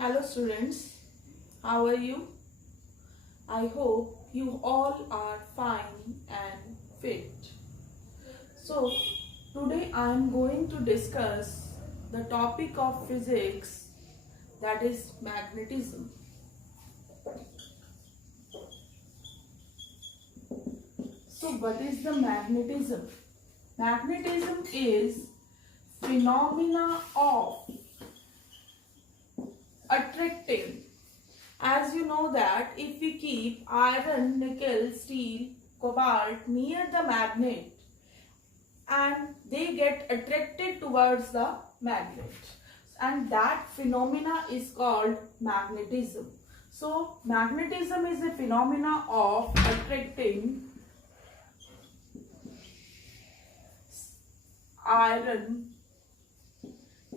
Hello students, how are you? I hope you all are fine and fit. So today I am going to discuss the topic of physics, that is magnetism. So what is the magnetism? Magnetism is phenomena of attracting. As you know that if we keep iron, nickel, steel, cobalt near the magnet and they get attracted towards the magnet, and that phenomena is called magnetism. So magnetism is a phenomena of attracting iron,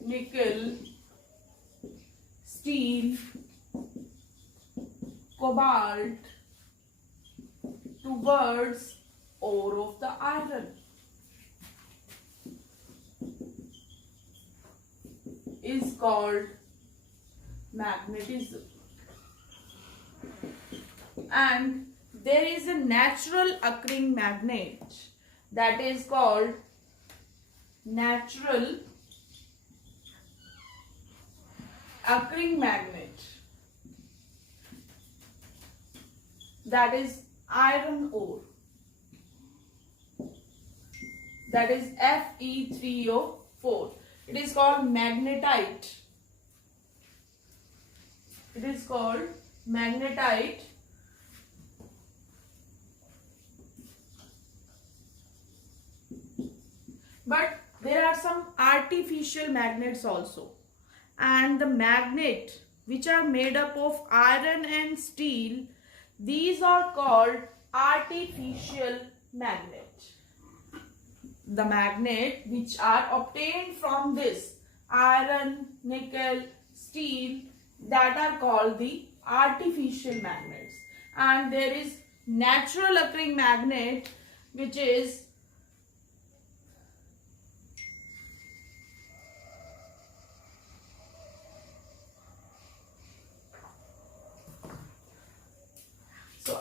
nickel, steel, cobalt towards ore of the iron is called magnetism. And there is a natural occurring magnet that is called natural occurring magnet, that is iron ore, that is Fe3O4. It is called magnetite. It is called magnetite. But there are some artificial magnets also, and the magnet which are made up of iron and steel, these are called artificial magnet. The magnet which are obtained from this iron, nickel, steel, that are called the artificial magnets. And there is natural occurring magnet which is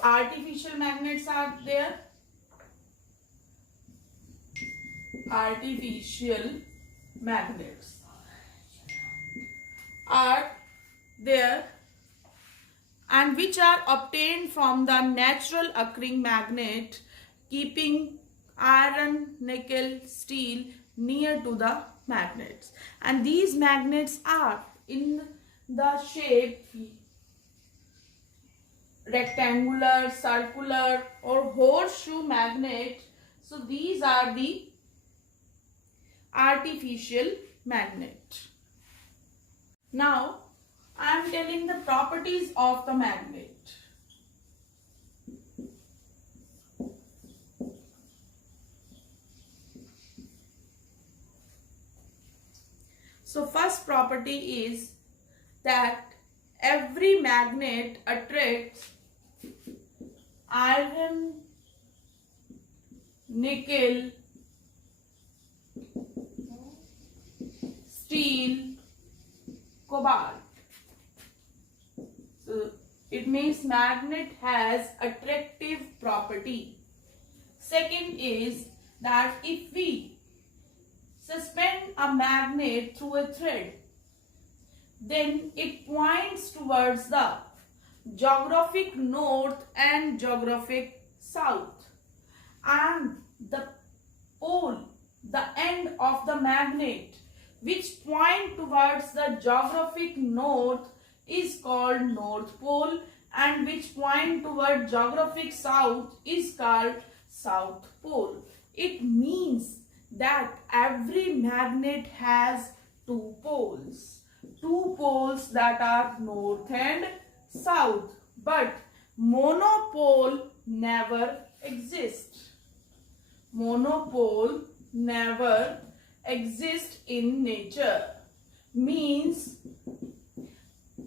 artificial magnets are there. Artificial magnets are there and which are obtained from the natural occurring magnet, keeping iron, nickel, steel near to the magnets. And these magnets are in the shape rectangular, circular or horseshoe magnet. So these are the artificial magnet. Now I am telling the properties of the magnet. So first property is that every magnet attracts iron, nickel, steel, cobalt. So it means magnet has attractive property. Second is that if we suspend a magnet through a thread, then it points towards the geographic north and geographic south, and the pole, the end of the magnet which point towards the geographic north is called north pole, and which point toward geographic south is called south pole. It means that every magnet has two poles that are north and south, but monopole never exists. Monopole never exists in nature. Means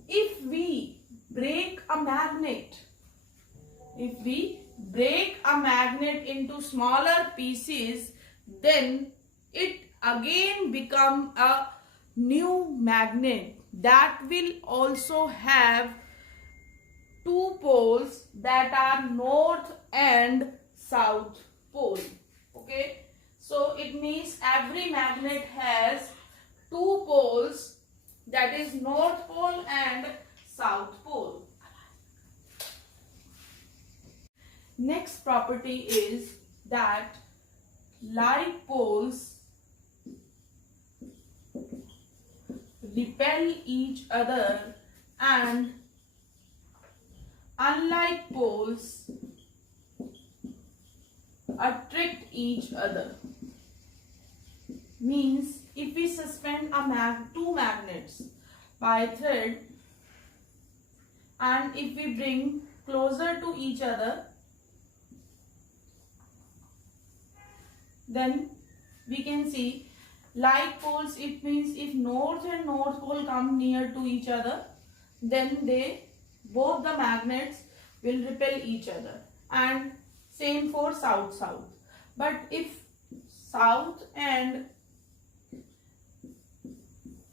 if we break a magnet into smaller pieces, then it again become a new magnet. that will also have two poles that are north and south pole. Okay, so it means every magnet has two poles, that is north pole and south pole. Next property is that like poles repel each other and unlike poles attract each other. Means if we suspend two magnets by thread and if we bring closer to each other, then we can see like poles. It means if north and north pole come near to each other, then both the magnets will repel each other, and same for south. But if south and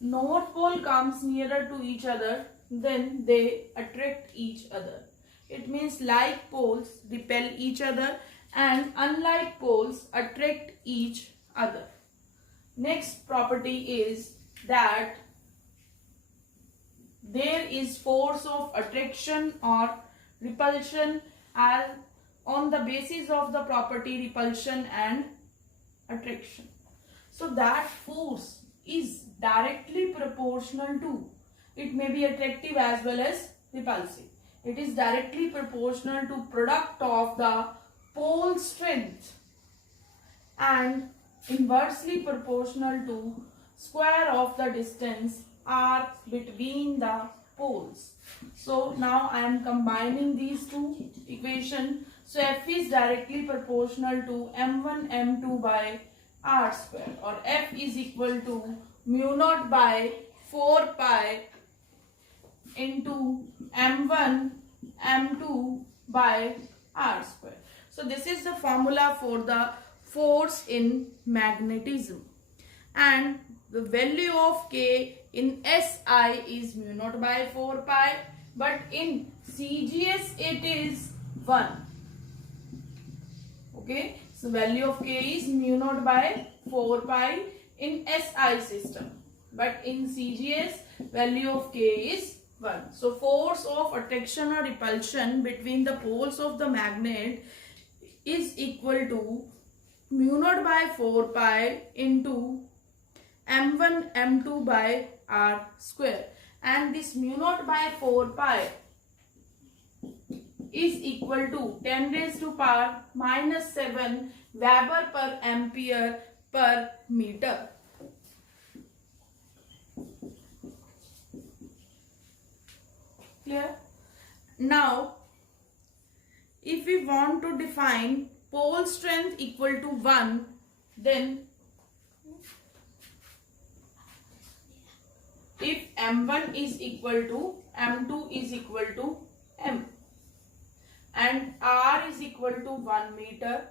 north pole comes nearer to each other, then they attract each other. It means like poles repel each other and unlike poles attract each other. Next property is that there is force of attraction or repulsion as on the basis of the property repulsion and attraction. So that force is directly proportional to, it may be attractive as well as repulsive. It is directly proportional to product of the pole strength and inversely proportional to square of the distance r between the poles. So now I am combining these two equations. So F is directly proportional to m1 m2 by r square, or F is equal to mu naught by 4 pi into m1 m2 by r square. So this is the formula for the force in magnetism, and the value of K in SI is mu naught by 4 pi, but in CGS it is 1. Okay, so value of K is mu naught by 4 pi in SI system, but in CGS value of K is 1. So force of attraction or repulsion between the poles of the magnet is equal to mu naught by 4 pi into m1 m2 by r square, and this mu naught by 4 pi is equal to 10 raised to power minus 7 Weber per ampere per meter. Clear? Now if we want to define pole strength equal to 1, then if m1 is equal to m2 is equal to m and r is equal to 1 meter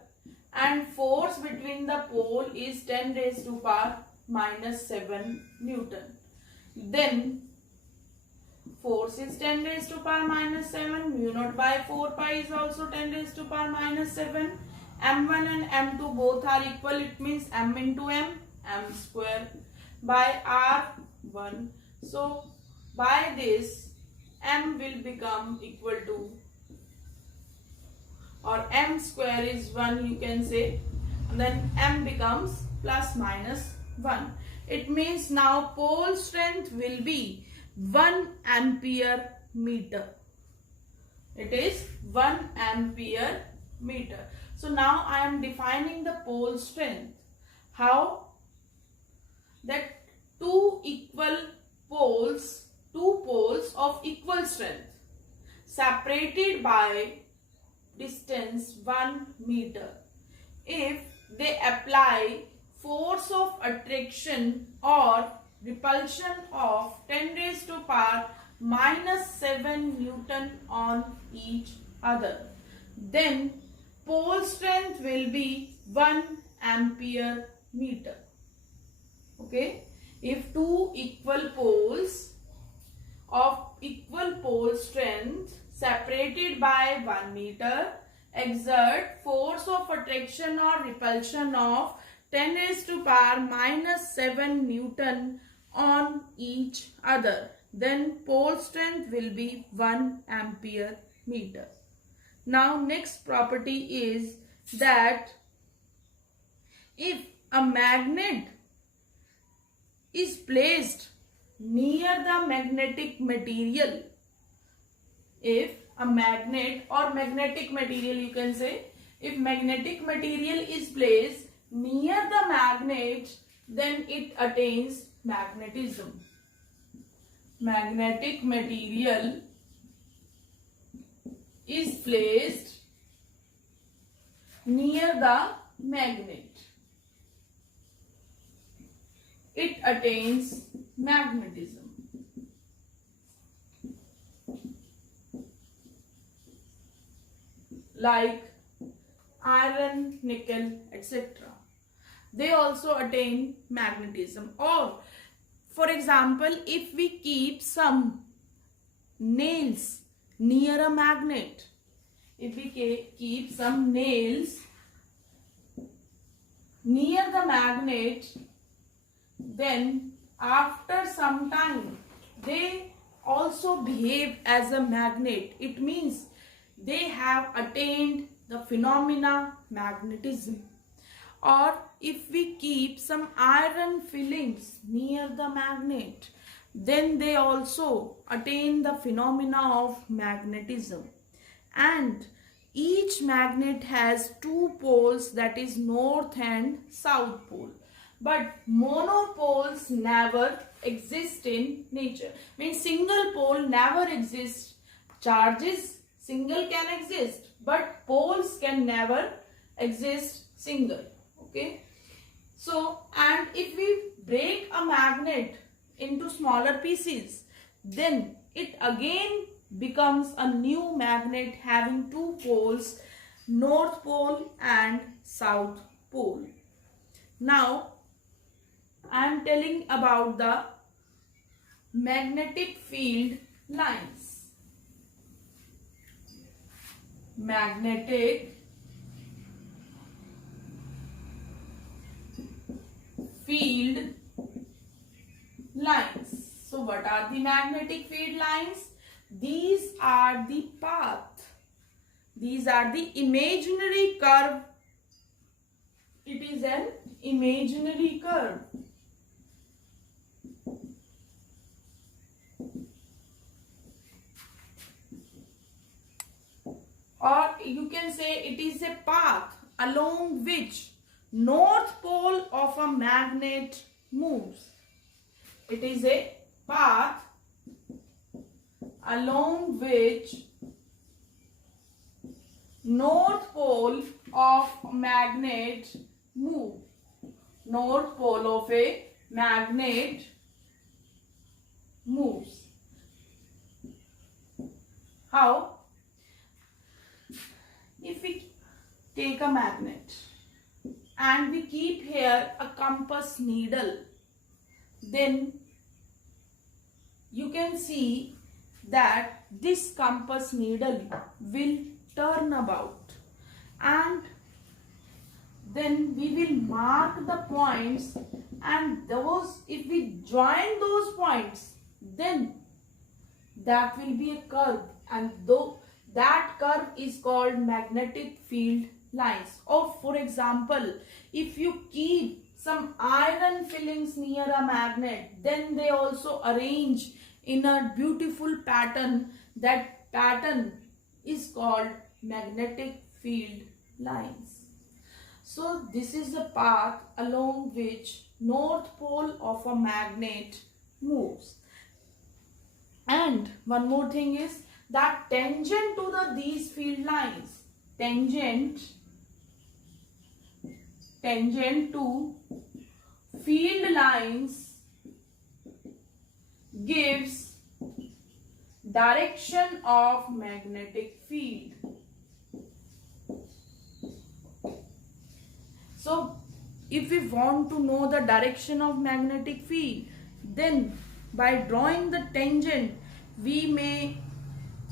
and force between the pole is 10 raised to power minus 7 Newton, then force is 10 raised to power minus 7, mu naught by 4 pi is also 10 raised to power minus 7, m1 and m2 both are equal, it means m into m square by r1. So by this m will become equal to, or m square is 1 you can say, and then m becomes plus minus 1. It means now pole strength will be 1 ampere meter. It is 1 ampere meter. So now I am defining the pole strength. How? That two poles of equal strength separated by distance 1 meter. If they apply force of attraction or repulsion of 10 raised to power minus 7 Newton on each other, then pole strength will be 1 ampere meter. Okay, if two equal poles of equal pole strength separated by 1 meter exert force of attraction or repulsion of 10 raised to power minus 7 Newton on each other. Then pole strength will be 1 ampere meter. Now next property is that if a magnet is placed near the magnetic material, if a magnet or magnetic material, you can say, if magnetic material is placed near the magnet, then it attains magnetism. Magnetic material is placed near the magnet, it attains magnetism. Like iron, nickel, etc. They also attain magnetism. Or for example, if we keep some nails near a magnet, if we keep some nails near the magnet, then after some time they also behave as a magnet. It means they have attained the phenomena magnetism. Or if we keep some iron fillings near the magnet, then they also attain the phenomena of magnetism. And each magnet has two poles, that is north and south pole. But monopoles never exist in nature. Means single pole never exists. Charges single can exist, but poles can never exist single. Okay. So, and if we break a magnet into smaller pieces, then it again becomes a new magnet having two poles, north pole and south pole. Now, I am telling about the magnetic field lines. Magnetic field lines. So what are the magnetic field lines? These are the path. These are the imaginary curve. It is an imaginary curve. Or you can say it is a path along which north pole of a magnet moves. It is a path along which north pole of magnet move. North pole of a magnet moves. How? If we take a magnet and we keep here a compass needle, then you can see that this compass needle will turn about, and then we will mark the points, and those, if we join those points, then that will be a curve, and though that curve is called magnetic field lines. Or for example, if you keep some iron fillings near a magnet, then they also arrange in a beautiful pattern. That pattern is called magnetic field lines. So this is the path along which north pole of a magnet moves. And one more thing is that tangent to these field lines, tangent to field lines gives direction of magnetic field. So if we want to know the direction of magnetic field, then by drawing the tangent, we may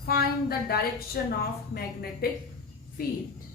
find the direction of magnetic field.